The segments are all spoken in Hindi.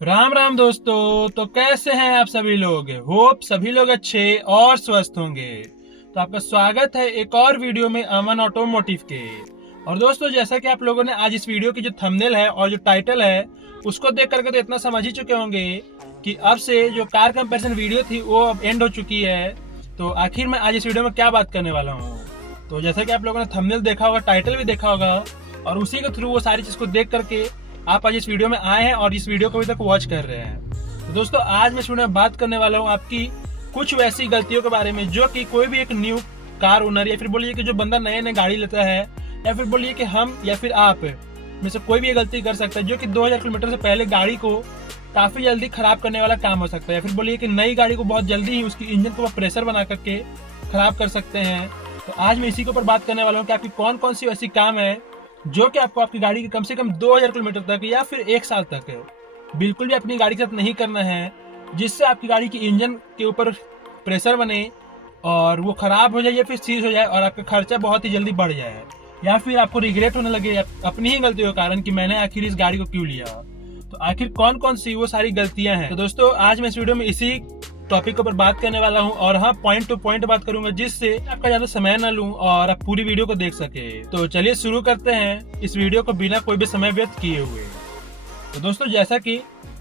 राम राम दोस्तों। तो कैसे हैं आप सभी लोग? होप सभी लोग अच्छे और स्वस्थ होंगे। तो आपका स्वागत है एक और वीडियो में अमन ऑटोमोटिव के। और दोस्तों, जैसा कि आप लोगों ने आज इस वीडियो की जो थंबनेल है और जो टाइटल है उसको देख करके तो इतना समझ ही चुके होंगे कि अब से जो कार कंपैरिजन वीडियो थी वो अब एंड हो चुकी है। तो आखिर मैं आज इस वीडियो में क्या बात करने वाला हूँ, तो जैसा कि आप लोगों ने थंबनेल देखा होगा, टाइटल भी देखा होगा, और उसी के थ्रू वो सारी चीज को देख करके आप आज इस वीडियो में आए हैं और इस वीडियो को अभी तक वॉच कर रहे हैं। तो दोस्तों, आज मैं इस वीडियो में बात करने वाला हूँ आपकी कुछ वैसी गलतियों के बारे में जो कि कोई भी एक न्यू कार ओनर या फिर बोलिए कि जो बंदा नए नए गाड़ी लेता है या फिर बोलिए कि हम या फिर आप में से कोई भी ये गलती कर सकता है, जो कि 2000 किलोमीटर से पहले गाड़ी को काफी जल्दी खराब करने वाला काम हो सकता है। या फिर बोलिए कि नई गाड़ी को बहुत जल्दी ही उसकी इंजन को प्रेशर बना करके खराब कर सकते हैं। तो आज मैं इसी के ऊपर बात करने वाला हूँ कि आपकी कौन कौन सी ऐसी काम है जो कि आपको आपकी गाड़ी के कम से कम 2000 किलोमीटर तक या फिर 1 साल तक बिल्कुल भी अपनी गाड़ी के साथ नहीं करना है, जिससे आपकी गाड़ी की इंजन के ऊपर प्रेशर बने और वो खराब हो जाए या फिर सीज हो जाए और आपका खर्चा बहुत ही जल्दी बढ़ जाए, या फिर आपको रिग्रेट होने लगे अपनी ही गलतियों के कारण कि मैंने आखिर इस गाड़ी को क्यों लिया। तो आखिर कौन कौन सी वो सारी गलतियां हैं, तो दोस्तों आज मैं इस वीडियो में इसी टॉपिक के ऊपर बात करने वाला हूं। और हाँ, पॉइंट टू पॉइंट बात करूंगा, जिससे आपका ज्यादा समय ना लूं और आप पूरी वीडियो को देख सके। तो चलिए शुरू करते हैं इस वीडियो को बिना कोई भी समय व्यर्थ किए हुए। तो दोस्तों, जैसा कि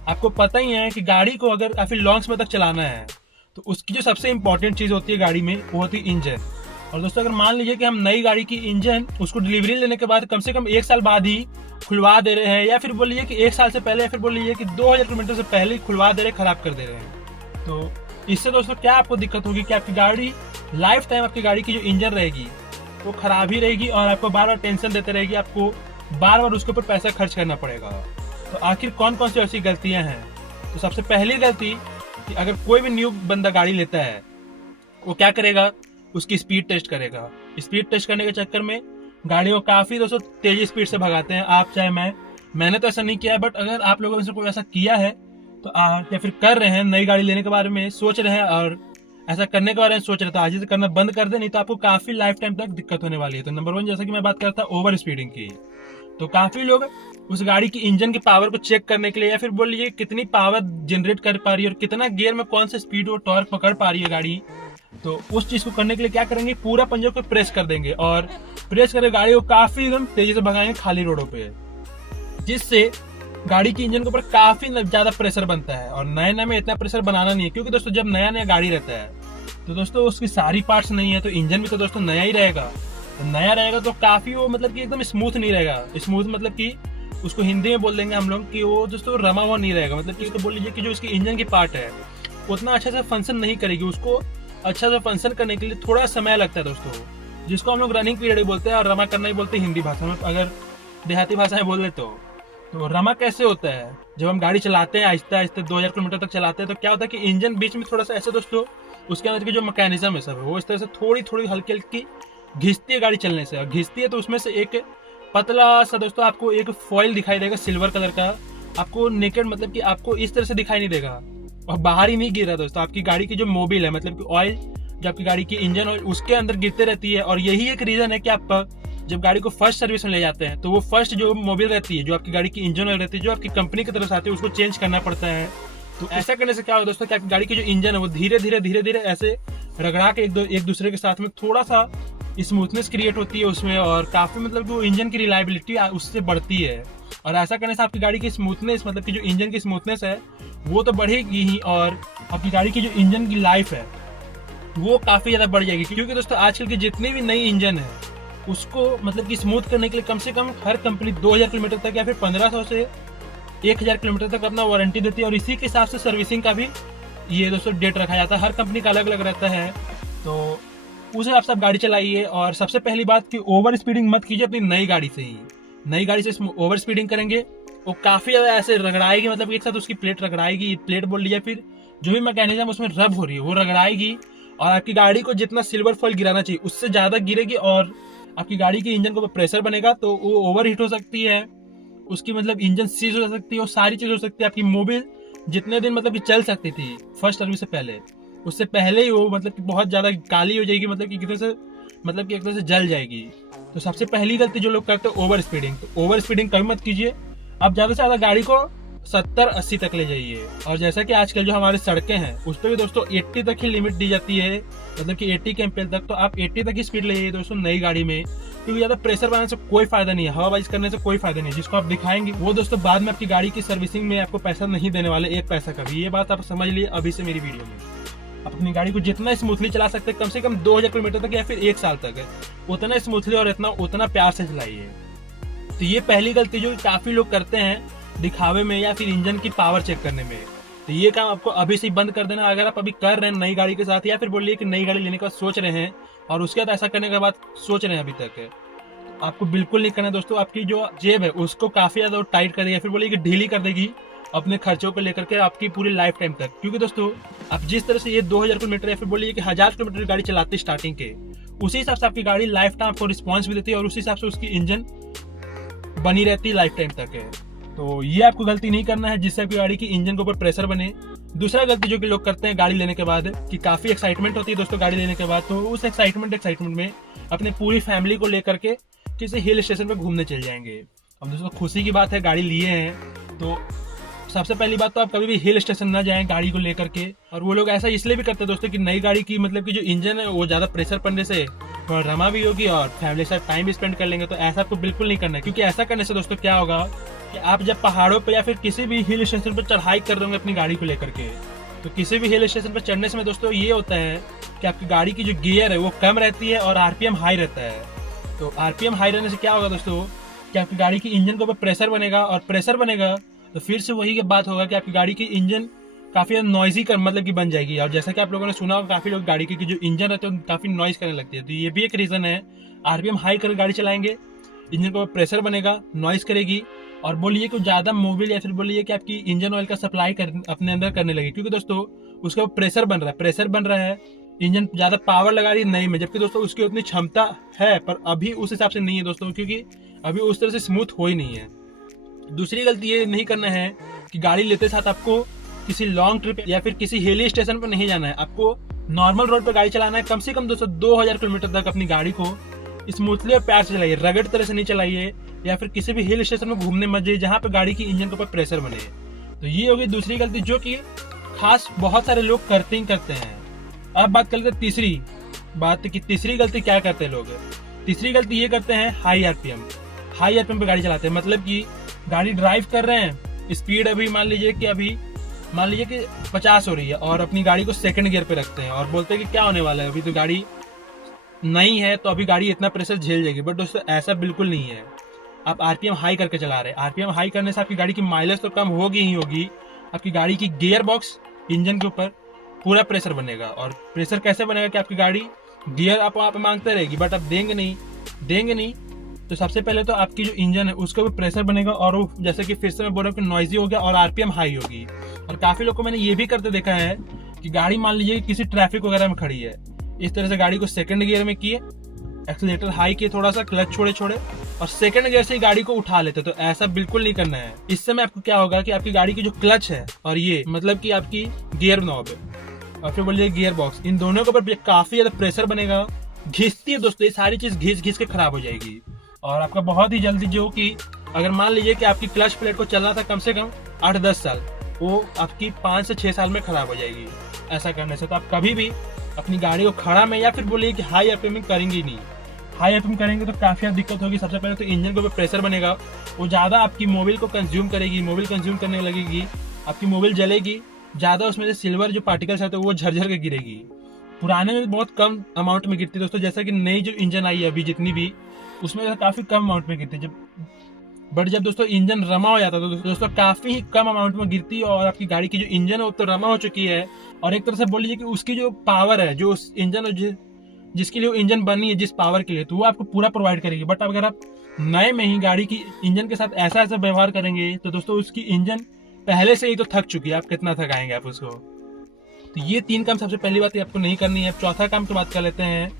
आपको पता ही है कि गाड़ी को अगर काफी लॉन्ग समय तक चलाना है तो उसकी जो सबसे इम्पोर्टेंट चीज होती है गाड़ी में वो होती है इंजन। और दोस्तों, अगर मान लीजिए कि हम नई गाड़ी की इंजन उसको डिलीवरी लेने के बाद कम से कम 1 साल बाद ही खुलवा दे रहे हैं, या फिर बोलिए कि 1 साल से पहले, या फिर बोलिए कि 2000 किलोमीटर से पहले ही खुलवा दे रहे, खराब कर दे रहे हैं, तो इससे दोस्तों क्या आपको दिक्कत होगी कि आपकी गाड़ी लाइफ टाइम आपकी गाड़ी की जो इंजन रहेगी वो खराब ही रहेगी और आपको बार बार टेंशन देते रहेगी, आपको बार बार उसके ऊपर पैसा खर्च करना पड़ेगा। तो आखिर कौन कौन सी ऐसी गलतियां हैं? तो सबसे पहली गलती कि अगर कोई भी न्यू बंदा गाड़ी लेता है वो क्या करेगा, उसकी स्पीड टेस्ट करेगा। स्पीड टेस्ट करने के चक्कर में गाड़ी को काफी दोस्तों तेजी स्पीड से भगाते हैं, आप चाहे मैंने तो ऐसा नहीं किया है, बट अगर आप लोगों में से कोई ऐसा किया है तो या फिर कर रहे हैं, नई गाड़ी लेने के बारे में सोच रहे हैं और ऐसा करने के बारे में सोच रहे, तो आज ही से करना बंद कर दे, नहीं तो आपको काफी लाइफ टाइम तक दिक्कत होने वाली है। तो नंबर 1, जैसा कि मैं बात करता हूँ ओवर स्पीडिंग की, तो काफी लोग उस गाड़ी की इंजन की पावर को चेक करने के लिए या फिर बोल लीजिए कितनी पावर जनरेट कर पा रही है और कितना गियर में कौन से स्पीड और टॉर्क पकड़ पा रही है गाड़ी, तो उस चीज को करने के लिए क्या करेंगे, पूरा पंजों को प्रेस कर देंगे और प्रेस करके गाड़ी को काफी एकदम तेजी से भगाएंगे खाली रोडों पे, जिससे गाड़ी की इंजन के ऊपर काफी ज्यादा प्रेशर बनता है। और नए नए में इतना प्रेशर बनाना नहीं है, क्योंकि दोस्तों जब नया नया गाड़ी रहता है तो दोस्तों उसकी सारी पार्ट्स नहीं है, तो इंजन भी तो दोस्तों नया ही रहेगा। तो नया रहेगा तो काफी वो मतलब कि एकदम स्मूथ नहीं रहेगा। स्मूथ मतलब कि उसको हिंदी में बोल देंगे हम लोग कि वो दोस्तों रमा हुआ नहीं रहेगा, मतलब कि उसको बोल लीजिए कि जो उसकी इंजन की पार्ट है उतना अच्छा से फंक्शन नहीं करेगी। उसको अच्छा से फंक्शन करने के लिए थोड़ा समय लगता है दोस्तों, जिसको हम लोग रनिंग पीरियड बोलते हैं और रमा करना ही बोलते हैं हिंदी भाषा में, अगर देहाती भाषा में बोल रहे तो रमा कैसे होता है, जब हम गाड़ी चलाते हैं आहिस्ते आहिस्ते 2000 किलोमीटर तक चलाते हैं तो क्या होता है कि इंजन बीच में थोड़ा सा ऐसे दोस्तों उसके अंदर की जो मैकेनिज्म है सब वो इस तरह से थोड़ी थोड़ी हल्की हल्की घिसती है गाड़ी चलने से, और घिसती है तो उसमें से एक पतला सा दोस्तों आपको एक फॉइल दिखाई देगा सिल्वर कलर का, आपको नेकेड मतलब कि आपको इस तरह से दिखाई नहीं देगा और बाहर ही नहीं गिर रहा दोस्तों, आपकी गाड़ी की जो मोबिल है मतलब कि ऑयल जो आपकी गाड़ी की इंजन ऑयल उसके अंदर गिरते रहती है। और यही एक रीजन है कि आप जब गाड़ी को फर्स्ट सर्विस में ले जाते हैं तो वो फर्स्ट जो मोबिल रहती है, जो आपकी गाड़ी की इंजन ऑयल रहती है, जो आपकी कंपनी की तरफ से आती है, उसको चेंज करना पड़ता है। तो ऐसा करने से क्या होगा दोस्तों कि आपकी गाड़ी की जो इंजन है वो धीरे धीरे ऐसे रगड़ा के एक दूसरे के साथ में थोड़ा सा स्मूथनेस क्रिएट होती है उसमें, और काफी मतलब कि वो इंजन की रिलायबिलिटी उससे बढ़ती है। और ऐसा करने से आपकी गाड़ी की स्मूथनेस मतलब कि जो इंजन की स्मूथनेस है वो तो बढ़ेगी ही, और आपकी गाड़ी की जो इंजन की लाइफ है वो काफी ज्यादा बढ़ जाएगी। क्योंकि दोस्तों आजकल की जितनी भी नई इंजन है उसको मतलब कि स्मूथ करने के लिए कम से कम हर कंपनी 2000 किलोमीटर तक या फिर 1500 से 1000 किलोमीटर तक अपना वारंटी देती है, और इसी के हिसाब से सर्विसिंग का भी ये दोस्तों डेट रखा जाता है, हर कंपनी का अलग अलग रहता है। तो उस हिसाब से आप गाड़ी चलाइए। और सबसे पहली बात कि ओवर स्पीडिंग मत कीजिए अपनी नई गाड़ी से ही। नई गाड़ी से ओवर स्पीडिंग करेंगे वो काफी ज्यादा ऐसे रगड़ाएगी, मतलब एक साथ उसकी प्लेट रगड़ाएगी, प्लेट बोल लीजिए फिर जो भी मैकेनिज्म उसमें रब हो रही है वो रगड़ाएगी, और आपकी गाड़ी को जितना सिल्वर फॉइल गिराना चाहिए उससे ज्यादा गिरेगी, और आपकी गाड़ी की इंजन को प्रेशर बनेगा तो वो ओवर हीट हो सकती है, उसकी मतलब इंजन सीज हो सकती है, और सारी चीज हो सकती है। आपकी मोबिल जितने दिन मतलब कि चल सकती थी फर्स्ट सर्विस से पहले, उससे पहले ही वो मतलब कि बहुत ज्यादा काली हो जाएगी, मतलब कि एक तरह से जल जाएगी। तो सबसे पहली गलती जो लोग करते हैं ओवर स्पीडिंग, तो ओवर स्पीडिंग कभी मत कीजिए। आप ज्यादा से ज्यादा गाड़ी को 70-80 तक ले जाइए। और जैसा कि आजकल जो हमारी सड़कें हैं उस पर भी दोस्तों 80 तक ही लिमिट दी जाती है, मतलब कि 80 kmph तक। तो आप 80 तक की स्पीड ले जाइए दोस्तों नई गाड़ी में, क्योंकि ज्यादा प्रेशर बनाने से कोई फायदा नहीं है, हवाबाजी करने से कोई फायदा नहीं है। जिसको आप दिखाएंगे वो दोस्तों बाद में आपकी गाड़ी की सर्विसिंग में आपको पैसा नहीं देने वाले, एक पैसा का भी। ये बात आप समझ लिए अभी से मेरी वीडियो में। आप अपनी गाड़ी को जितना स्मूथली चला सकते हैं, कम से कम 2000 किलोमीटर तक या फिर 1 साल तक, उतना स्मूथली और उतना प्यार से चलाइए। तो ये पहली गलती जो काफी लोग करते हैं दिखावे में या फिर इंजन की पावर चेक करने में, तो ये काम आपको अभी से बंद कर देना। अगर आप अभी कर रहे हैं नई गाड़ी के साथ, या फिर बोलिए कि नई गाड़ी लेने का सोच रहे हैं और उसके बाद ऐसा करने के बाद सोच रहे हैं अभी तक, तो आपको बिल्कुल नहीं करना दोस्तों। आपकी जो जेब है उसको काफी ज्यादा टाइट कर देगी, या फिर बोलिए कि ढीली कर देगी अपने खर्चों को लेकर के आपकी पूरी लाइफ टाइम तक। क्योंकि दोस्तों आप जिस तरह से ये 2000 किलोमीटर या फिर बोलिए कि 1000 किलोमीटर गाड़ी चलाते स्टार्टिंग के, उसी हिसाब से आपकी गाड़ी लाइफ टाइम आपको रिस्पॉन्स भी देती है और उसी हिसाब से उसकी इंजन बनी रहती है लाइफ टाइम तक है। तो ये आपको गलती नहीं करना है जिससे आपकी गाड़ी की इंजन के ऊपर प्रेशर बने। दूसरा गलती जो कि लोग करते हैं गाड़ी लेने के बाद, कि काफी एक्साइटमेंट होती है दोस्तों गाड़ी लेने के बाद, तो उस एक्साइटमेंट में अपने पूरी फैमिली को लेकर के किसी हिल स्टेशन पे घूमने चल जाएंगे। अब दोस्तों खुशी की बात है, गाड़ी लिए हैं तो सबसे पहली बात तो आप कभी भी हिल स्टेशन ना जाएं गाड़ी को लेकर के। और वो लोग ऐसा इसलिए भी करते हैं दोस्तों कि नई गाड़ी की मतलब कि जो इंजन है वो ज्यादा प्रेशर पड़ने से थोड़ा रमा भी होगी और फैमिली के साथ टाइम भी स्पेंड कर लेंगे। तो ऐसा आपको बिल्कुल नहीं करना है, क्योंकि ऐसा करने से दोस्तों क्या होगा कि आप जब पहाड़ों पे या फिर किसी भी हिल स्टेशन पर चढ़ाई कर रहे होंगे अपनी गाड़ी को लेकर के, तो किसी भी हिल स्टेशन पर चढ़ने से दोस्तों ये होता है कि आपकी गाड़ी की जो गियर है वो कम रहती है और आरपीएम हाई रहता है। तो आरपीएम हाई रहने से क्या होगा दोस्तों कि आपकी गाड़ी की इंजन के ऊपर प्रेशर बनेगा, और प्रेशर बनेगा तो फिर से वही बात होगा कि आपकी गाड़ी की इंजन काफी नॉइजी कर मतलब कि बन जाएगी। और जैसा कि आप लोगों ने सुना होगा काफी लोग गाड़ी की जो इंजन रहते हैं काफी नॉइज करने लगती है, तो ये भी एक रीजन है। आरपीएम हाई कर गाड़ी चलाएंगे, इंजन के ऊपर प्रेशर बनेगा, नॉइज करेगी, और बोलिए कि ज्यादा मोबिल या फिर बोलिए कि आपकी इंजन ऑयल का सप्लाई अपने अंदर करने लगी, क्योंकि दोस्तों उसका प्रेशर बन रहा है, इंजन ज्यादा पावर लगा रही है नई में, जबकि दोस्तों उसकी उतनी क्षमता है पर अभी उस हिसाब से नहीं है दोस्तों, क्योंकि अभी उस तरह से स्मूथ हो ही नहीं है। दूसरी गलती ये नहीं करना है कि गाड़ी लेते साथ आपको किसी लॉन्ग ट्रिप या फिर किसी हिली स्टेशन पर नहीं जाना है, आपको नॉर्मल रोड पर गाड़ी चलाना है। कम से कम दोस्तों 2000 किलोमीटर तक अपनी गाड़ी को स्मूथली और प्यार से चलाइए, रगड़ तरह से नहीं चलाइए, या फिर किसी भी हिल स्टेशन में घूमने मत जाइए जहाँ पे गाड़ी की इंजन के ऊपर प्रेशर बने। तो ये होगी दूसरी गलती जो कि खास बहुत सारे लोग करते हैं। अब बात करते हैं तीसरी बात कि तीसरी गलती क्या करते हैं लोग। तीसरी गलती ये करते हैं हाई आरपीएम पे गाड़ी चलाते हैं। मतलब कि गाड़ी ड्राइव कर रहे हैं, स्पीड अभी मान लीजिए कि 50 हो रही है, और अपनी गाड़ी को सेकंड गियर पे रखते हैं और बोलते हैं कि क्या होने वाला है, अभी तो गाड़ी नई है तो अभी गाड़ी इतना प्रेशर झेल जाएगी। बट दोस्तों ऐसा बिल्कुल नहीं है, आप आरपीएम हाई करके चला रहे हैं। आरपीएम हाई करने से आपकी गाड़ी की माइलेज तो कम होगी ही होगी, आपकी गाड़ी की गियर बॉक्स इंजन के ऊपर पूरा प्रेशर बनेगा। और प्रेशर कैसे बनेगा कि आपकी गाड़ी गियर आप वहाँ पे मांगते रहेगी, बट आप देंगे नहीं। तो सबसे पहले तो आपकी जो इंजन है उसके ऊपर प्रेशर बनेगा, और वो जैसे कि फिर से मैं बोल रहा हूँ कि नॉइजी हो गया और आरपीएम हाई होगी। और काफी लोग को मैंने ये भी करते देखा है कि गाड़ी मान लीजिए किसी ट्रैफिक वगैरह में खड़ी है, इस तरह से गाड़ी को सेकंड गियर में किए, एक्सीलरेटर हाई किए, थोड़ा सा क्लच छोड़े और सेकंड गियर से ही गाड़ी को उठा लेते। तो ऐसा बिल्कुल नहीं करना है। इससे में आपको क्या होगा कि आपकी गाड़ी की जो क्लच है और ये मतलब कि आपकी गियर नॉब है और फिर बोलिए गियर बॉक्स, इन दोनों के ऊपर काफी ज्यादा प्रेशर बनेगा, घिसती है दोस्तों, ये सारी चीज घिस के खराब हो जाएगी। और आपका बहुत ही जल्दी जो कि अगर मान लीजिए कि आपकी क्लच प्लेट को चलना था कम से कम 8-10 साल, वो आपकी 5 से 6 साल में खराब हो जाएगी ऐसा करने से। तो आप कभी भी अपनी गाड़ी को खड़ा में या फिर बोलिए कि हाई आरपीएम में करेंगे नहीं। हाई आरपीएम करेंगे तो काफी ज्यादा दिक्कत होगी। सबसे पहले तो इंजन के ऊपर प्रेशर बनेगा, वो ज्यादा आपकी मोबिल को कंज्यूम करेगी, मोबिल कंज्यूम करने लगेगी, आपकी मोबिल जलेगी ज्यादा, उसमें से सिल्वर जो पार्टिकल्स आते हैं वो झरझर के गिरेगी। पुराने में बहुत कम अमाउंट में गिरती है दोस्तों, जैसा कि नई जो इंजन आई है अभी जितनी भी, उसमें काफी कम अमाउंट में गिरती है। बट जब दोस्तों इंजन रमा हो जाता है तो दोस्तों काफी ही कम अमाउंट में गिरती है, और आपकी गाड़ी की जो इंजन है वो तो रमा हो चुकी है, और एक तरह से बोल लीजिए कि उसकी जो पावर है, जो उस इंजन जिसके लिए इंजन बनी है, जिस पावर के लिए, तो वो आपको पूरा प्रोवाइड करेगी। बट अगर आप नए में ही गाड़ी की इंजन के साथ ऐसा व्यवहार करेंगे तो दोस्तों उसकी इंजन पहले से ही तो थक चुकी है, आप कितना थकाएंगे आप उसको। तो ये 3 काम सबसे पहली बात आपको नहीं करनी है। चौथा काम की बात कर लेते हैं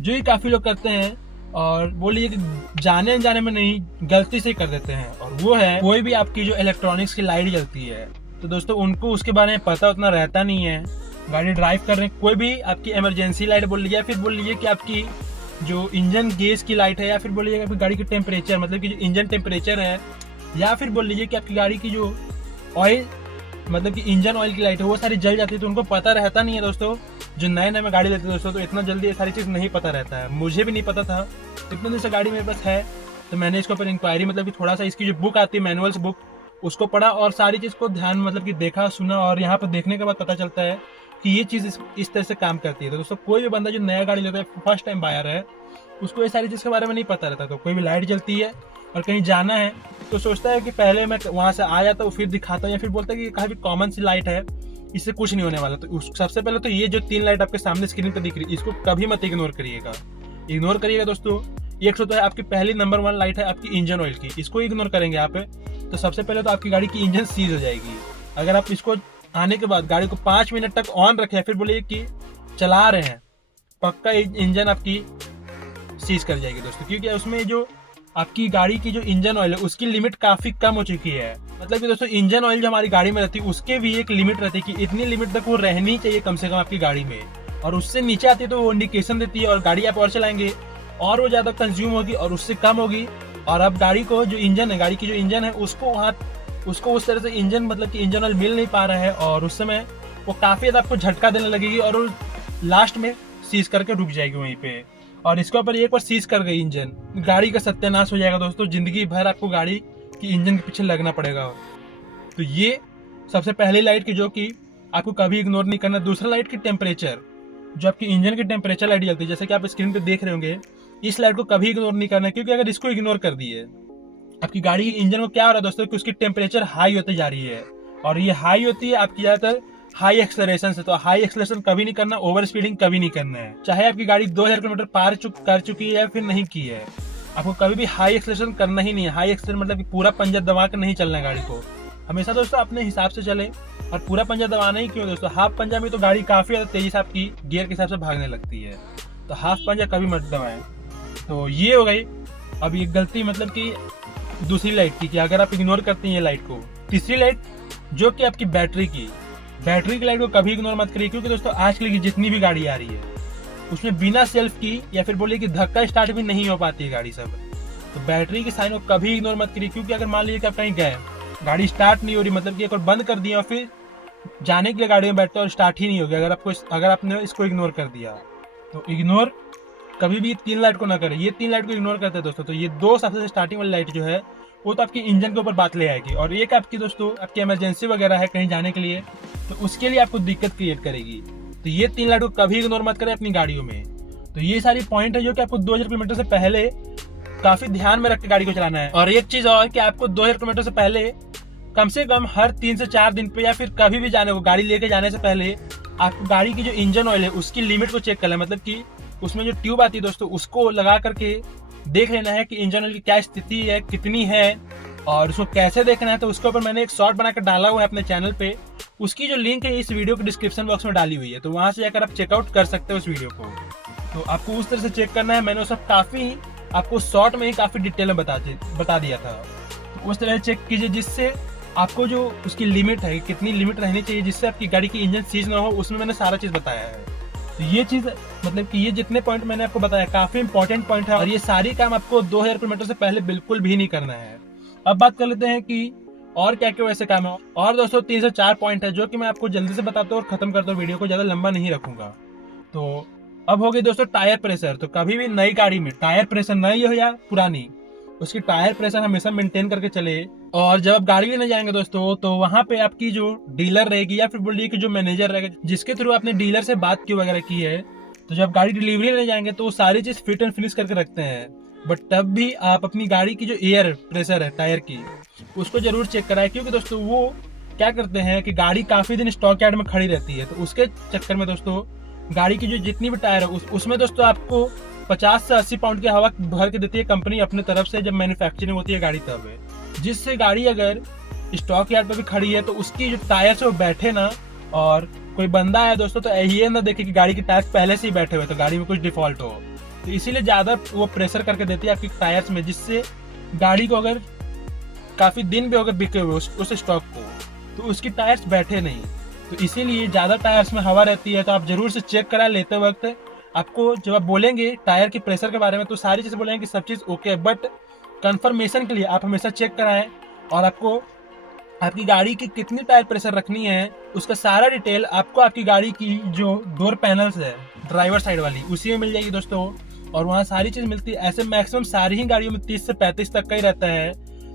जो ये काफी लोग करते हैं और बोलिए कि जाने अनजाने में नहीं, गलती से कर देते हैं, और वो है कोई भी आपकी जो इलेक्ट्रॉनिक्स की लाइट जलती है तो दोस्तों उनको उसके बारे में पता उतना रहता नहीं है। गाड़ी ड्राइव कर रहे हैं, कोई भी आपकी इमरजेंसी लाइट बोल लीजिए, या फिर बोल लीजिए कि आपकी जो इंजन गेज की लाइट है, या फिर बोल लीजिए आपकी गाड़ी की टेम्परेचर मतलब कि जो इंजन टेम्परेचर है, या फिर बोल लीजिए कि आपकी गाड़ी की जो ऑयल मतलब कि इंजन ऑयल की लाइट है वो सारी जल जाती है, तो उनको पता रहता नहीं है दोस्तों। जो नए नए में गाड़ी लेते हैं दोस्तों, तो इतना जल्दी ये सारी चीज़ नहीं पता रहता है। मुझे भी नहीं पता था, इतने दिन से गाड़ी मेरे पास है, तो मैंने इसके ऊपर इंक्वायरी मतलब कि थोड़ा सा इसकी जो बुक आती है मैनुअल्स बुक, उसको पढ़ा और सारी चीज़ को ध्यान मतलब कि देखा सुना, और यहाँ पर देखने के बाद पता चलता है कि ये चीज़ इस तरह से काम करती है। तो दोस्तों कोई भी बंदा जो नया गाड़ी लेता है, फर्स्ट टाइम बायर है, उसको ये सारी चीज़ के बारे में नहीं पता रहता। तो कोई भी लाइट जलती है और कहीं जाना है तो सोचता है कि पहले मैं वहाँ से आ जाता हूँ फिर दिखाता हूँ, या फिर बोलता है कि काफ़ी कॉमन सी लाइट है, इससे कुछ नहीं होने वाला। तो सबसे पहले तो ये जो 3 लाइट आपके सामने स्क्रीन पर दिख रही है, इसको कभी मत इग्नोर करिएगा दोस्तों। एक तो है आपकी पहली नंबर 1 लाइट है आपकी इंजन ऑयल की, इसको इग्नोर करेंगे आप तो सबसे पहले तो आपकी गाड़ी की इंजन सीज हो जाएगी। अगर आप इसको आने के बाद गाड़ी को 5 मिनट तक ऑन रखें, फिर बोलिए कि चला रहे हैं, पक्का इंजन आपकी सीज कर जाएगी दोस्तों। क्योंकि उसमें जो आपकी गाड़ी की जो इंजन ऑयल है उसकी लिमिट काफी कम हो चुकी है। मतलब कि दोस्तों इंजन ऑयल जो हमारी गाड़ी में रहती है उसके भी एक लिमिट रहती है कि इतनी लिमिट तक वो रहनी चाहिए कम से कम आपकी गाड़ी में, और उससे नीचे आती है तो वो इंडिकेशन देती है, और गाड़ी आप और चलाएंगे और वो ज्यादा कंज्यूम होगी और उससे कम होगी, और अब गाड़ी को जो इंजन है, गाड़ी की जो इंजन है उसको उस तरह से इंजन मतलब कि इंजन ऑयल मिल नहीं पा रहा है, और उस समय वो काफी ज्यादा आपको झटका देने लगेगी और वो लास्ट में सीज करके रुक जाएगी वहीं पे। और इसके ऊपर एक बार सीज कर गई इंजन, गाड़ी का सत्यानाश हो जाएगा दोस्तों। जिंदगी भर आपको गाड़ी की इंजन के पीछे लगना पड़ेगा। तो ये सबसे पहली लाइट की जो कि आपको कभी इग्नोर नहीं करना। दूसरा लाइट की टेम्परेचर, जो आपकी इंजन की टेम्परेचर लाइट जलती है, जैसे कि आप स्क्रीन पे देख रहे होंगे, इस लाइट को कभी इग्नोर नहीं करना, क्योंकि अगर इसको इग्नोर कर दिए आपकी गाड़ी की इंजन को क्या हो रहा है दोस्तों कि उसकी टेम्परेचर हाई होती जा रही है, और ये हाई होती है आपकी ज्यादातर हाई एक्सलरेशन से। तो हाई एक्सलरेशन कभी नहीं करना, ओवर स्पीडिंग कभी नहीं करना है, चाहे आपकी गाड़ी 2000 किलोमीटर पार कर चुकी है या फिर नहीं की है, आपको कभी भी हाई एक्सलरेशन करना ही नहीं है। हाई एक्सलरेशन मतलब कि पूरा पंजा दबा कर नहीं चलना है गाड़ी को, हमेशा दोस्तों अपने हिसाब से चले। और पूरा पंजा दबाना ही क्यों दोस्तों, हाफ पंजा में तो गाड़ी काफी ज्यादा तेजी से आपकी गियर के हिसाब से भागने लगती है, तो हाफ पंजा कभी मत दबाएं। तो ये हो गई अब ये गलती मतलब कि दूसरी लाइट की, कि अगर आप इग्नोर करते हैं ये लाइट को। तीसरी लाइट जो कि आपकी बैटरी की लाइट को कभी इग्नोर मत करिए, क्योंकि दोस्तों आजकल की जितनी भी गाड़ी आ रही है उसमें बिना सेल्फ की या फिर बोलिए कि धक्का स्टार्ट भी नहीं हो पाती है गाड़ी सब। तो बैटरी की साइन को कभी इग्नोर मत करिए, क्योंकि अगर मान लीजिए कि आप कहीं गए, गाड़ी स्टार्ट नहीं हो रही, मतलब कि एक बार बंद कर दिया और फिर जाने के लिए गाड़ी में बैठते और स्टार्ट ही नहीं होगी, अगर आपने इसको इग्नोर कर दिया, तो इग्नोर कभी भी 3 लाइट को ना करें। ये 3 लाइट को इग्नोर करते हैं दोस्तों। तो ये 2 सबसे स्टार्टिंग वाली लाइट जो है वो तो आपकी इंजन के ऊपर बात ले आएगी, और एक आपकी दोस्तों आपकी इमरजेंसी वगैरह है कहीं जाने के लिए, तो उसके लिए आपको दिक्कत क्रिएट करेगी। तो ये 3 लाइट को कभी इग्नोर मत करें अपनी गाड़ियों में। तो ये सारी पॉइंट है जो कि आपको 2000 किलोमीटर से पहले काफी ध्यान में रख के गाड़ी को चलाना है। और एक चीज और कि आपको 2000 किलोमीटर से पहले कम से कम हर 3 से 4 दिन पे या फिर कभी भी जाने को, गाड़ी लेके जाने से पहले आप गाड़ी की जो इंजन ऑयल है उसकी लिमिट को चेक कर लें। मतलब कि उसमें जो ट्यूब आती है दोस्तों उसको लगा करके देख लेना है कि इंजन ऑयल की क्या स्थिति है, कितनी है, और उसको कैसे देखना है। तो उसके ऊपर मैंने एक शॉर्ट बनाकर डाला हुआ है अपने चैनल पे, उसकी जो लिंक है इस वीडियो के डिस्क्रिप्शन बॉक्स में डाली हुई है, तो वहां से जाकर आप चेकआउट कर सकते हो उस वीडियो को। तो आपको उस तरह से चेक करना है। मैंने वो सब काफी आपको शॉर्ट में ही काफी डिटेल में बता दिया था। तो उस तरह से चेक कीजिए जिससे आपको जो उसकी लिमिट है, कितनी लिमिट रहनी चाहिए जिससे आपकी गाड़ी की इंजन सीज ना हो, उसमें मैंने सारा चीज बताया है। तो ये चीज मतलब कि ये जितने पॉइंट मैंने आपको बताया काफी इंपॉर्टेंट पॉइंट है, और ये सारी काम आपको 2000 किलोमीटर से पहले बिल्कुल भी नहीं करना है। अब बात कर लेते हैं कि और क्या क्या वैसे काम है। और दोस्तों 3 से 4 पॉइंट है जो कि मैं आपको जल्दी से बताता हूँ और खत्म करता हूँ, वीडियो को ज्यादा लंबा नहीं रखूंगा। तो अब हो गई दोस्तों टायर प्रेशर। तो कभी भी नई गाड़ी में टायर प्रेशर नई हो या पुरानी, उसकी टायर प्रेशर हमेशा मेंटेन करके चले। और जब आप गाड़ी लेने जाएंगे दोस्तों, तो वहां पे आपकी जो डीलर रहेगी या फिर बोलिए कि जो मैनेजर रहेगा जिसके थ्रू आपने डीलर से बात की वगैरह की है, तो जब गाड़ी डिलीवरी लेने जाएंगे तो वो सारी चीज फिट एंड फिनिश करके रखते हैं। बट तब भी आप अपनी गाड़ी की जो एयर प्रेशर है टायर की, उसको जरूर चेक कराएं, क्योंकि दोस्तों वो क्या करते हैं कि गाड़ी काफी दिन स्टॉक यार्ड में खड़ी रहती है, तो उसके चक्कर में दोस्तों गाड़ी की जो जितनी भी टायर है उसमें दोस्तों आपको 50 से 80 पाउंड की हवा भर के देती है कंपनी अपने तरफ से जब मैन्युफैक्चरिंग होती है गाड़ी तब है, जिससे गाड़ी अगर स्टॉक यार्ड पे भी खड़ी है तो उसकी जो टायर से वो बैठे ना, और कोई बंदा है दोस्तों तो ये ना देखे कि गाड़ी के टायर पहले से ही बैठे हुए तो गाड़ी में कुछ डिफॉल्ट हो। तो इसीलिए ज्यादा वो प्रेशर करके देती है आपकी टायर्स में, जिससे गाड़ी को अगर काफी दिन भी अगर बिके हुए उस स्टॉक को, तो उसकी टायर्स बैठे नहीं। तो इसीलिए ज्यादा टायर्स में हवा रहती है, तो आप जरूर से चेक करा लेते वक्त। आपको जब आप बोलेंगे टायर के प्रेशर के बारे में तो सारी चीजें बोलेंगे कि सब चीज ओके है, बट कंफर्मेशन के लिए आप हमेशा चेक कराएं। और आपको आपकी गाड़ी की कितनी टायर प्रेशर रखनी है, उसका सारा डिटेल आपको आपकी गाड़ी की जो डोर पैनल्स है ड्राइवर साइड वाली उसी में मिल जाएगी दोस्तों। और वहाँ सारी चीज मिलती है। ऐसे मैक्सिमम सारी ही गाड़ियों में 30 से 35 तक का ही रहता है,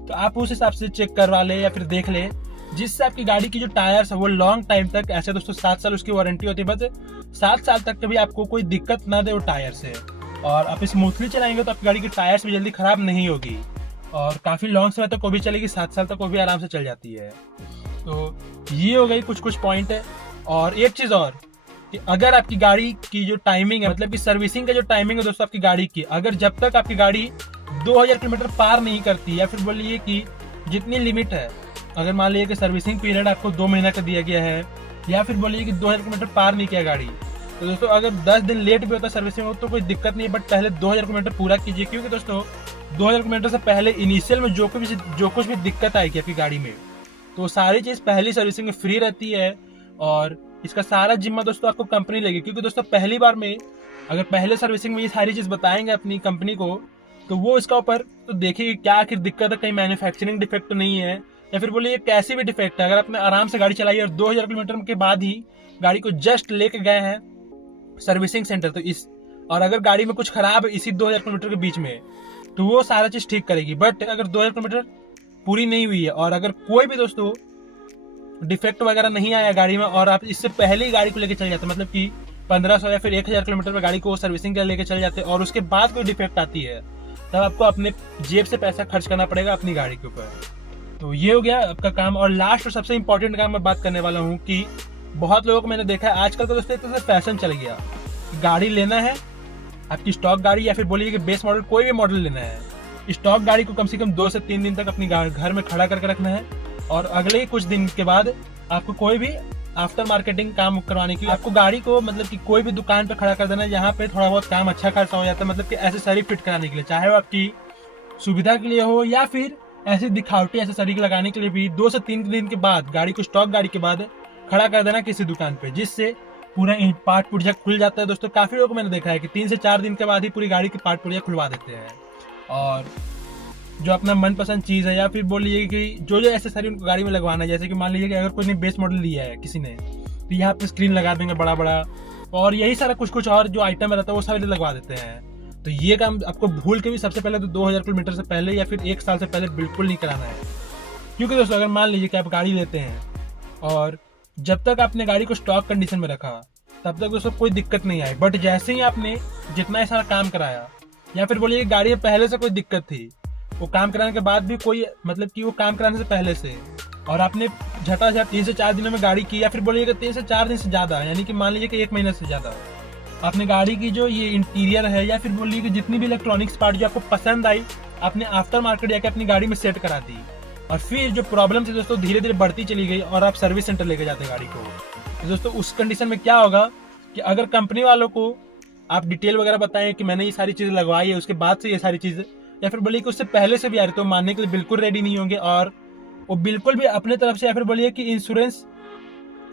तो आप उस हिसाब से चेक करवा ले या फिर देख ले, जिससे आपकी गाड़ी की जो टायर्स है वो लॉन्ग टाइम तक, ऐसे दोस्तों 7 साल उसकी वारंटी होती है, बस 7 साल तक कभी आपको कोई दिक्कत ना दे वो टायर से। और आप स्मूथली चलाएंगे तो आपकी गाड़ी की टायर्स भी जल्दी खराब नहीं होगी और काफी लॉन्ग समय तक वो भी चलेगी, 7 साल तक वो भी आराम से चल जाती है। तो ये हो गई कुछ पॉइंट है। और एक चीज और कि अगर आपकी गाड़ी की जो टाइमिंग है, मतलब कि सर्विसिंग का जो टाइमिंग है दोस्तों आपकी गाड़ी की, अगर जब तक आपकी गाड़ी 2000 किलोमीटर पार नहीं करती, या फिर बोलिए कि जितनी लिमिट है, अगर मान लीजिए कि सर्विसिंग पीरियड आपको 2 महीना का दिया गया है, या फिर बोलिए कि 2000 किलोमीटर पार नहीं किया गाड़ी, तो दोस्तों अगर 10 दिन लेट भी होता है सर्विसिंग तो कोई दिक्कत नहीं है, बट पहले 2000 किलोमीटर पूरा कीजिए। क्योंकि दोस्तों 2000 किलोमीटर से पहले इनिशियल में जो कुछ भी दिक्कत आएगी आपकी गाड़ी में, तो सारी चीज पहली सर्विसिंग में फ्री रहती है और इसका सारा जिम्मा दोस्तों आपको कंपनी लेगी। क्योंकि दोस्तों पहली बार में अगर पहले सर्विसिंग में ये सारी चीज बताएंगे अपनी कंपनी को, तो वो इसका ऊपर तो देखिए क्या आखिर दिक्कत है, कहीं मैन्युफैक्चरिंग डिफेक्ट तो नहीं है, या फिर बोलिए कैसी भी डिफेक्ट है। अगर आपने आराम से गाड़ी चलाई और 2000 किलोमीटर के बाद ही गाड़ी को जस्ट लेके गए हैं सर्विसिंग सेंटर, तो इस और अगर गाड़ी में कुछ खराब है इसी 2000 किलोमीटर के बीच में, तो वो सारा चीज ठीक करेगी। बट अगर 2000 किलोमीटर पूरी नहीं हुई है और अगर कोई भी दोस्तों डिफेक्ट वगैरह नहीं आया गाड़ी में, और आप इससे पहले ही गाड़ी को लेके चल जाते, मतलब कि 1500 या फिर 1000 किलोमीटर पर गाड़ी को सर्विसिंग के लिए लेके चल जाते, और उसके बाद कोई डिफेक्ट आती है, तब आपको अपने जेब से पैसा खर्च करना पड़ेगा अपनी गाड़ी के ऊपर। तो ये हो गया आपका काम। और लास्ट और सबसे इंपॉर्टेंट काम मैं बात करने वाला हूँ कि बहुत लोगों को मैंने देखा है आजकल तो दोस्तों एक तरह से फैशन चल गया, गाड़ी लेना है आपकी स्टॉक गाड़ी या फिर बोलिए कि बेस मॉडल कोई भी मॉडल लेना है, स्टॉक गाड़ी को कम से कम 2 से 3 दिन तक अपनी घर में खड़ा करके रखना है, और अगले ही कुछ दिन के बाद आपको कोई भी आफ्टर मार्केटिंग काम करवाने की, आपको गाड़ी को मतलब कि कोई भी दुकान पे खड़ा कर देना है जहाँ पे थोड़ा बहुत काम अच्छा खासा हो जाता है, मतलब कि एसेसरी फिट कराने के लिए, चाहे वो आपकी सुविधा के लिए हो या फिर ऐसी दिखावटी एसेसरी लगाने के लिए भी 2 से 3 दिन के बाद गाड़ी को स्टॉक गाड़ी के बाद खड़ा कर देना किसी दुकान पे, जिससे पूरा पार्ट पुर्जा खुल जाता है। दोस्तों काफी लोगों को मैंने देखा है कि 3 से 4 दिन के बाद ही पूरी गाड़ी की पार्ट पुर्जा खुलवा देते हैं, और जो अपना मनपसंद चीज है या फिर बोलिए कि जो एसेसरी उनको गाड़ी में लगवाना है, जैसे कि मान लीजिए कि अगर कोई ने बेस मॉडल लिया है किसी ने, तो यहाँ पे स्क्रीन लगा देंगे बड़ा बड़ा, और यही सारा कुछ और जो आइटम रहता है वो सारे लगवा देते हैं। तो ये काम आपको भूल के भी सबसे पहले तो 2000 किलोमीटर से पहले या फिर 1 साल से पहले बिल्कुल नहीं कराना है। क्योंकि दोस्तों अगर मान लीजिए कि आप गाड़ी लेते हैं और जब तक आपने गाड़ी को स्टॉक कंडीशन में रखा तब तक दोस्तों कोई दिक्कत नहीं आई, बट जैसे ही आपने जितना सारा काम कराया या फिर बोलिए गाड़ी में पहले से कोई दिक्कत थी, वो काम कराने के बाद भी कोई मतलब कि वो काम कराने से पहले से, और आपने झटाझट 3 से 4 दिनों में गाड़ी की, या फिर बोलिएगा 3 से 4 दिन से ज्यादा, यानी कि मान लीजिए कि 1 महीने से ज्यादा आपने गाड़ी की जो ये इंटीरियर है या फिर बोलिए कि जितनी भी इलेक्ट्रॉनिक्स पार्ट जो आपको पसंद आई आपने आफ्टर मार्केट जाके अपनी गाड़ी में सेट करा दी, और फिर जो प्रॉब्लम थी दोस्तों धीरे धीरे बढ़ती चली गई और आप सर्विस सेंटर लेके जाते गाड़ी को। तो दोस्तों उस कंडीशन में क्या होगा कि अगर कंपनी वालों को आप डिटेल वगैरह बताएं कि मैंने ये सारी चीजें लगवाई है, उसके बाद से ये सारी चीजें, या फिर बोलिए कि उससे पहले से भी आ रही, तो मानने के लिए बिल्कुल रेडी नहीं होंगे, और वो बिल्कुल भी अपने तरफ से या फिर बोलिए कि इंश्योरेंस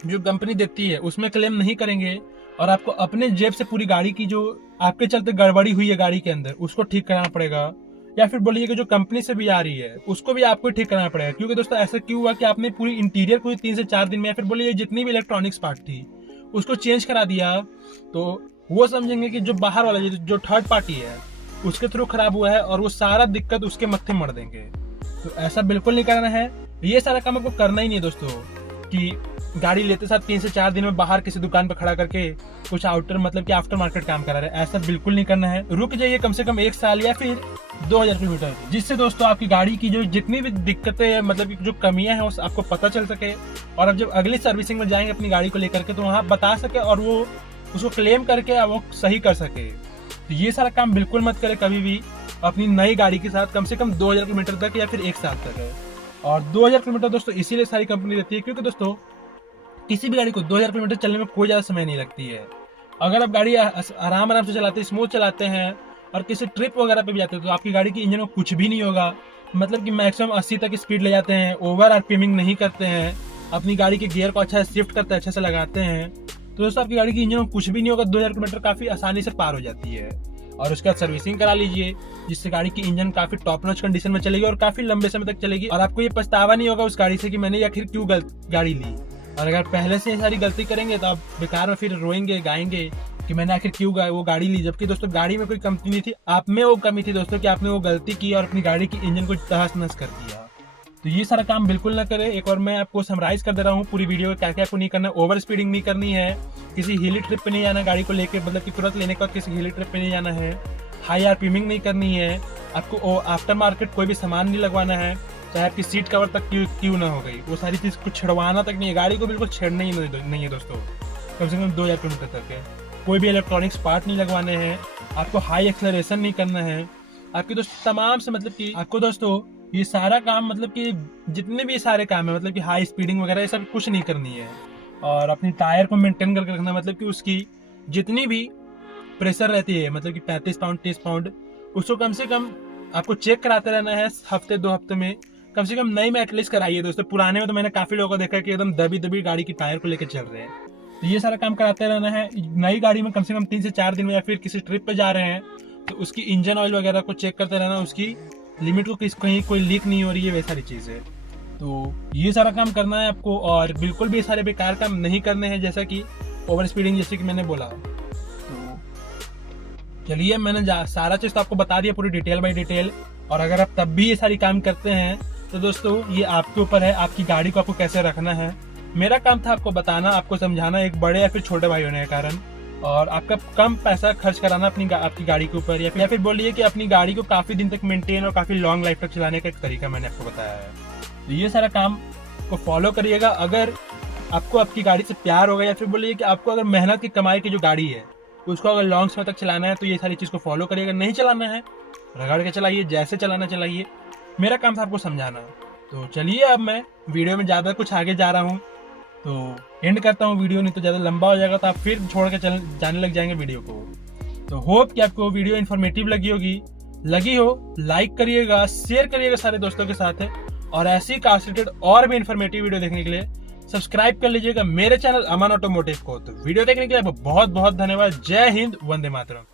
जो कंपनी देती है उसमें क्लेम नहीं करेंगे, और आपको अपने जेब से पूरी गाड़ी की जो आपके चलते गड़बड़ी हुई है गाड़ी के अंदर उसको ठीक कराना पड़ेगा, या फिर बोलिए कि जो कंपनी से भी आ रही है उसको भी आपको ठीक कराना पड़ेगा। क्योंकि दोस्तों ऐसा क्यों हुआ कि आपने पूरी इंटीरियर को 3 से 4 दिन में या फिर बोलिए जितनी भी इलेक्ट्रॉनिक्स पार्ट थी उसको चेंज करा दिया, तो वो समझेंगे कि जो बाहर वाला जो थर्ड पार्टी है उसके थ्रू खराब हुआ है, और वो सारा दिक्कत उसके मत्थे मर देंगे। तो ऐसा बिल्कुल नहीं करना है। ये सारा काम आपको करना ही नहीं दोस्तों कि गाड़ी लेते साथ 3 से 4 दिन में बाहर किसी दुकान पर खड़ा करके कुछ आउटर मतलब कि आफ्टर मार्केट काम करा रहे, ऐसा बिल्कुल नहीं करना है। रुक जाइए कम से कम 1 साल या फिर 2000 किलोमीटर, जिससे दोस्तों आपकी गाड़ी की जो जितनी भी दिक्कतें मतलब कि जो कमियां हैं आपको पता चल सके, और अब जब अगली सर्विसिंग में जाएंगे अपनी गाड़ी को लेकर के तो वहाँ बता सके और वो उसको क्लेम करके वो सही कर सके। तो ये सारा काम बिल्कुल मत करें कभी भी अपनी नई गाड़ी के साथ, कम से कम 2000 किलोमीटर तक या फिर 1 साल तक है। और 2000 किलोमीटर दोस्तों इसीलिए सारी कंपनी देती है क्योंकि दोस्तों किसी भी गाड़ी को 2000 किलोमीटर चलने में कोई ज्यादा समय नहीं लगती है। अगर आप गाड़ी आराम से चलाते हैं, स्मूथ चलाते हैं और किसी ट्रिप वगैरह पे भी जाते हैं तो आपकी गाड़ी की इंजन में कुछ भी नहीं होगा, मतलब कि मैक्सिमम 80 तक स्पीड ले जाते हैं, ओवर आरपीएमिंग नहीं करते हैं, अपनी गाड़ी के गियर को अच्छा से शिफ्ट करते हैं, अच्छे से लगाते हैं, तो दोस्तों आपकी गाड़ी की इंजन में कुछ भी नहीं होगा, 2000 किलोमीटर काफी आसानी से पार हो जाती है। और उसके बाद सर्विसिंग करा लीजिए, जिससे गाड़ी की इंजन काफी टॉप नॉच कंडीशन में चलेगी और काफी लंबे समय तक चलेगी और आपको ये पछतावा नहीं होगा उस गाड़ी से कि मैंने आखिर क्यों गाड़ी ली। और अगर पहले से ये सारी गलती करेंगे तो आप बेकार में फिर रोएंगे गाएंगे कि मैंने आखिर क्यों वो गाड़ी ली, जबकि दोस्तों गाड़ी में कोई कमी नहीं थी, आप में वो कमी थी दोस्तों कि आपने वो गलती की और अपनी गाड़ी की इंजन को तहस नहस कर दिया। तो ये सारा काम बिल्कुल ना करें। एक और मैं आपको समराइज कर दे रहा हूँ पूरी वीडियो में क्या क्या को नहीं करना। ओवर स्पीडिंग नहीं करनी है, किसी हिली ट्रिप पे नहीं जाना गाड़ी को लेके, मतलब कि तुरंत लेने के बाद किसी हिली ट्रिप पे नहीं जाना है। हाई आरपीएमिंग नहीं करनी है, आपको आफ्टर मार्केट कोई भी सामान नहीं लगवाना है, चाहे आपकी सीट कवर तक क्यों ना हो गई, वो सारी चीज़ को छिड़वाना तक नहीं है, गाड़ी को बिल्कुल छेड़ना ही नहीं है दोस्तों, कम से कम 2000 किलोमीटर तक है। कोई भी इलेक्ट्रॉनिक्स पार्ट नहीं लगवाने हैं, आपको हाई एक्सेलरेशन नहीं करना है, आपकी दोस्तों तमाम से मतलब कि आपको दोस्तों ये सारा काम मतलब कि जितने भी सारे काम है मतलब कि हाई स्पीडिंग वगैरह ये सब कुछ नहीं करनी है। और अपनी टायर को मेंटेन करके रखना, मतलब कि उसकी जितनी भी प्रेशर रहती है मतलब कि 35 पाउंड 30 पाउंड उसको कम से कम आपको चेक कराते रहना है हफ्ते 2 हफ्ते में, कम से कम नई में एटलीस्ट कराइए दोस्तों। पुराने में तो मैंने काफी लोगों को देखा कि एकदम दबी दबी गाड़ी की टायर को लेकर चल रहे हैं, तो ये सारा काम कराते रहना है। नई गाड़ी में कम से कम 3 से 4 दिन में या फिर किसी ट्रिप पे जा रहे हैं तो उसकी इंजन ऑयल वगैरह को चेक करते रहना, उसकी लिमिट को कहीं कोई लीक नहीं हो रही है, वे सारी चीजें। तो ये सारा काम करना है आपको और बिल्कुल भी सारे बेकार काम नहीं करने हैं, जैसा कि ओवर स्पीडिंग जैसे कि मैंने बोला। तो चलिए मैंने सारा चीज तो आपको बता दिया पूरी डिटेल बाई डिटेल, और अगर आप तब भी ये सारी काम करते हैं तो दोस्तों ये आपके ऊपर है, आपकी गाड़ी को आपको कैसे रखना है। मेरा काम था आपको बताना, आपको समझाना, एक बड़े या फिर छोटे भाई होने के कारण, और आपका कम पैसा खर्च कराना आपकी गाड़ी के ऊपर, या फिर बोलिए कि अपनी गाड़ी को काफी दिन तक मेंटेन और काफी लॉन्ग लाइफ तक चलाने का एक तरीका मैंने आपको बताया है। तो ये सारा काम को फॉलो करिएगा। अगर आपको आपकी गाड़ी से प्यार होगा, या फिर बोलिए कि आपको अगर मेहनत की कमाई की जो गाड़ी है उसको अगर लॉन्ग समय तक चलाना है तो ये सारी चीज को फॉलो करिएगा। नहीं चलाना है रगड़ के चलाइए, जैसे चलाना चलाइए, मेरा काम था आपको समझाना। तो चलिए अब मैं वीडियो में ज्यादा कुछ आगे जा रहा हूँ तो एंड करता हूँ वीडियो, नहीं तो ज़्यादा लंबा हो जाएगा तो आप फिर छोड़ के जाने लग जाएंगे वीडियो को। तो होप कि आपको वीडियो इन्फॉर्मेटिव लगी हो लाइक करिएगा, शेयर करिएगा सारे दोस्तों के साथ है, और ऐसी कार से रिलेटेड और भी इन्फॉर्मेटिव वीडियो देखने के लिए सब्सक्राइब कर लीजिएगा मेरे चैनल अमन ऑटोमोटिव को। तो वीडियो देखने के लिए बहुत बहुत धन्यवाद। जय हिंद, वंदे मातरम।